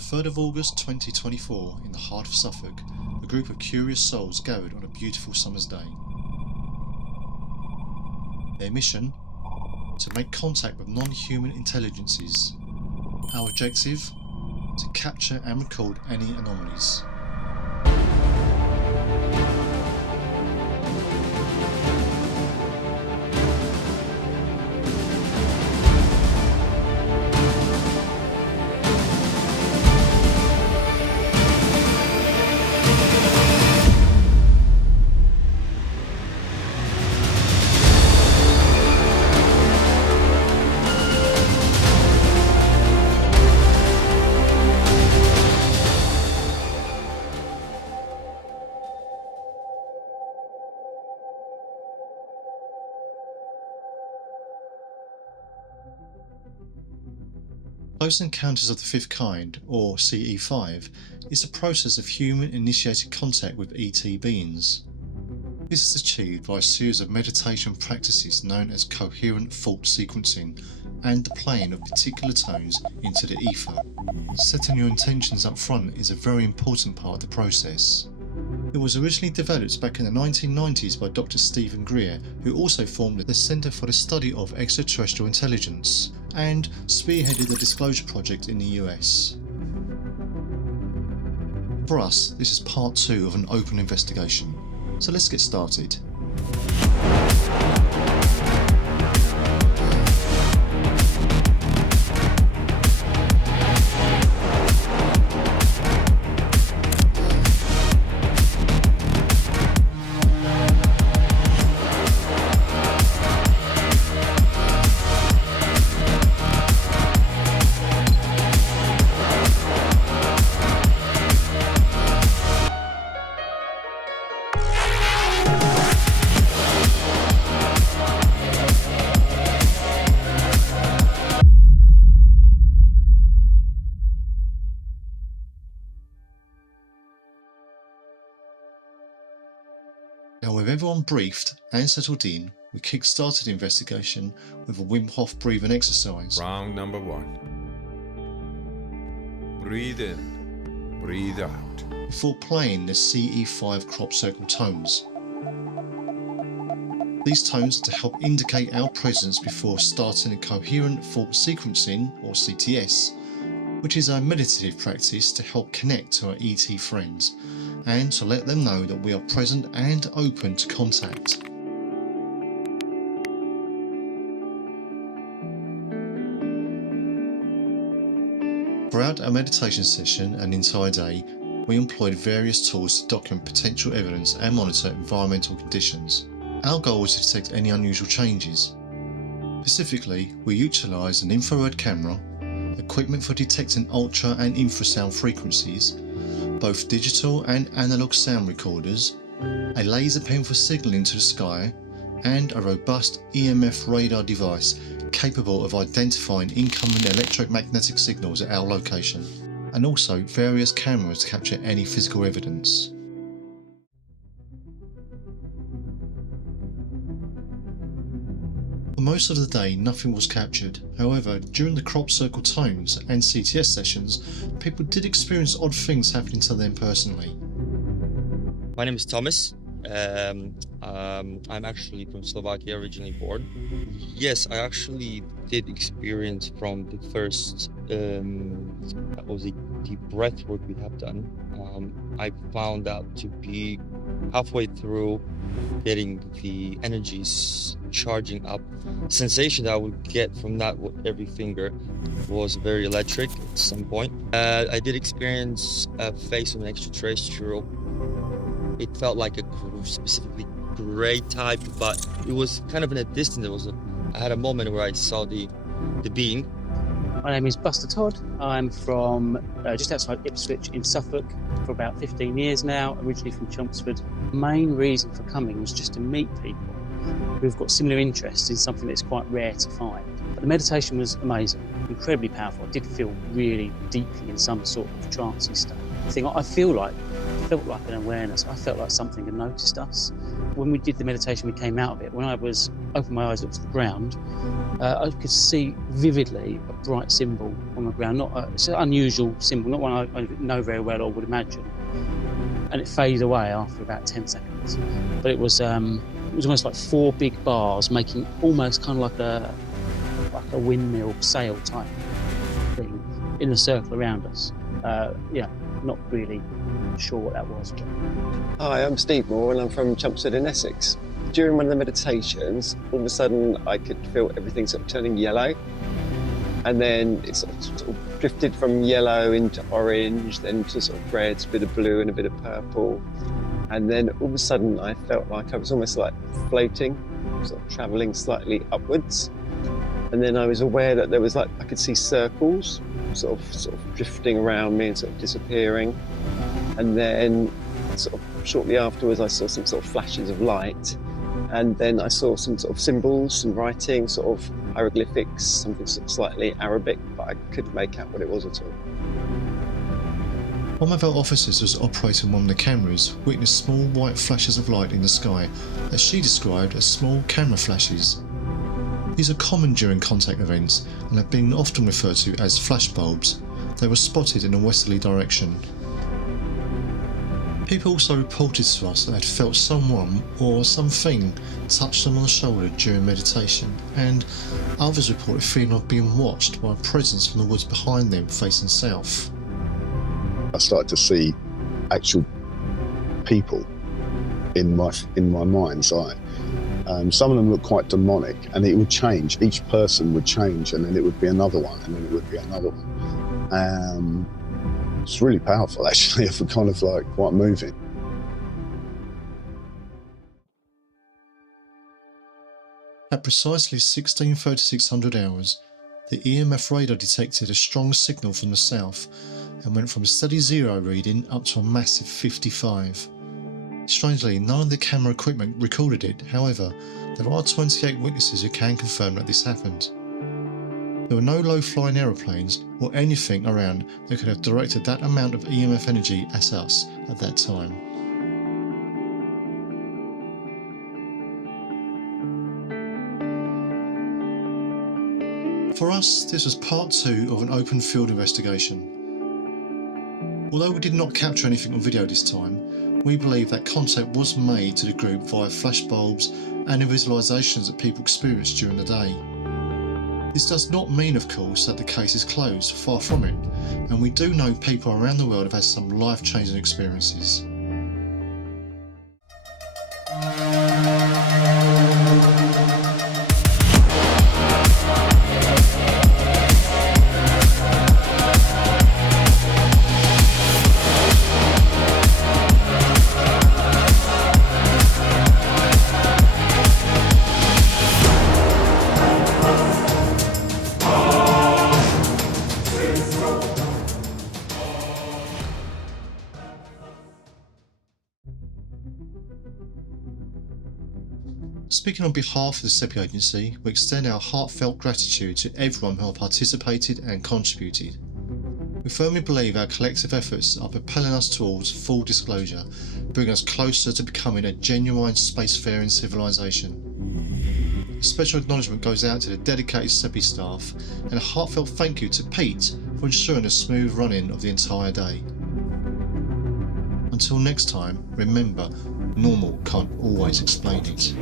the 3rd of August 2024, in the heart of Suffolk, a group of curious souls gathered on a beautiful summer's day. Their mission? To make contact with non-human intelligences. Our objective? To capture and record any anomalies. Close Encounters of the Fifth Kind, or CE5, is the process of human-initiated contact with ET beings. This is achieved by a series of meditation practices known as coherent thought sequencing and the playing of particular tones into the ether. Setting your intentions up front is a very important part of the process. It was originally developed back in the 1990s by Dr. Stephen Greer, who also formed the Centre for the Study of Extra-Terrestrial Intelligence and spearheaded the Disclosure Project in the US. For us, this is part 2 of an open investigation, so let's get started. Now, with everyone briefed and settled in, we kick-started the investigation with a Wim Hof breathing exercise. Round number 1. Breathe in, breathe out. Before playing the CE5 crop circle tones. These tones are to help indicate our presence before starting a coherent thought sequencing, or CTS, which is a meditative practice to help connect to our ET friends and to let them know that we are present and open to contact. Throughout our meditation session and entire day, we employed various tools to document potential evidence and monitor environmental conditions. Our goal was to detect any unusual changes. Specifically, we utilised an infrared camera, equipment for detecting ultra and infrasound frequencies, both digital and analog sound recorders, a laser pen for signalling to the sky, and a robust EMF radar device capable of identifying incoming electromagnetic signals at our location, and also various cameras to capture any physical evidence. For most of the day, nothing was captured. However, during the crop circle tones and CTS sessions, people did experience odd things happening to them personally. My name is Tomas. I'm actually from Slovakia, originally born. Yes, I actually did experience from the first, that was the breath work we have done. I found out to be halfway through getting the energies charging up. The sensation that I would get from that with every finger was very electric at some point. I did experience a face of an extraterrestrial. It felt like a specifically gray type, but it was kind of in a distance. I had a moment where I saw the being. My name is Buster Todd. I'm from just outside Ipswich in Suffolk for about 15 years now, originally from Chelmsford. The main reason for coming was just to meet people who've got similar interests in something that's quite rare to find. But the meditation was amazing, incredibly powerful. I did feel really deeply in some sort of trancey state. I feel like felt like an awareness. I felt like something had noticed us. When we did the meditation, we came out of it. When I was opened my eyes, looked at the ground, I could see vividly a bright symbol on the ground. It's an unusual symbol, not one I know very well or would imagine. And it faded away after about 10 seconds. But it was almost like 4 big bars making almost kind of like a windmill sail type thing in a circle around us. Not really sure what that was. Hi, I'm Steve Moore and I'm from Chelmsford in Essex. During one of the meditations, all of a sudden I could feel everything sort of turning yellow, and then it sort of drifted from yellow into orange, then to sort of red, a bit of blue and a bit of purple, and then all of a sudden I felt like I was almost like floating, sort of travelling slightly upwards, and then I was aware that there was I could see circles sort of drifting around me and sort of disappearing, and then sort of shortly afterwards I saw some sort of flashes of light, and then I saw some sort of symbols, some writing, sort of hieroglyphics, something sort of slightly Arabic, but I couldn't make out what it was at all. One of our officers who was operating one of the cameras witnessed small white flashes of light in the sky that she described as small camera flashes. These are common during contact events and have been often referred to as flashbulbs. They were spotted in a westerly direction. People also reported to us that they had felt someone or something touch them on the shoulder during meditation, and others reported feeling like being watched by a presence from the woods behind them facing south. I started to see actual people in my mind's eye. Some of them looked quite demonic, and it would change. Each person would change, and then it would be another one, and then it would be another one. It's really powerful, actually, for kind of quite moving. At precisely 16:36 hours, the EMF radar detected a strong signal from the south and went from a steady 0 reading up to a massive 55. Strangely, none of the camera equipment recorded it. However, there are 28 witnesses who can confirm that this happened. There were no low-flying aeroplanes or anything around that could have directed that amount of EMF energy at us at that time. For us, this was part 2 of an open field investigation. Although we did not capture anything on video this time, we believe that contact was made to the group via flashbulbs and the visualisations that people experienced during the day. This does not mean, of course, that the case is closed, far from it, and we do know people around the world have had some life-changing experiences. Speaking on behalf of the SEPI Agency, we extend our heartfelt gratitude to everyone who participated and contributed. We firmly believe our collective efforts are propelling us towards full disclosure, bringing us closer to becoming a genuine spacefaring civilization. A special acknowledgement goes out to the dedicated SEPI staff, and a heartfelt thank you to Pete for ensuring a smooth running of the entire day. Until next time, remember, normal can't always explain it.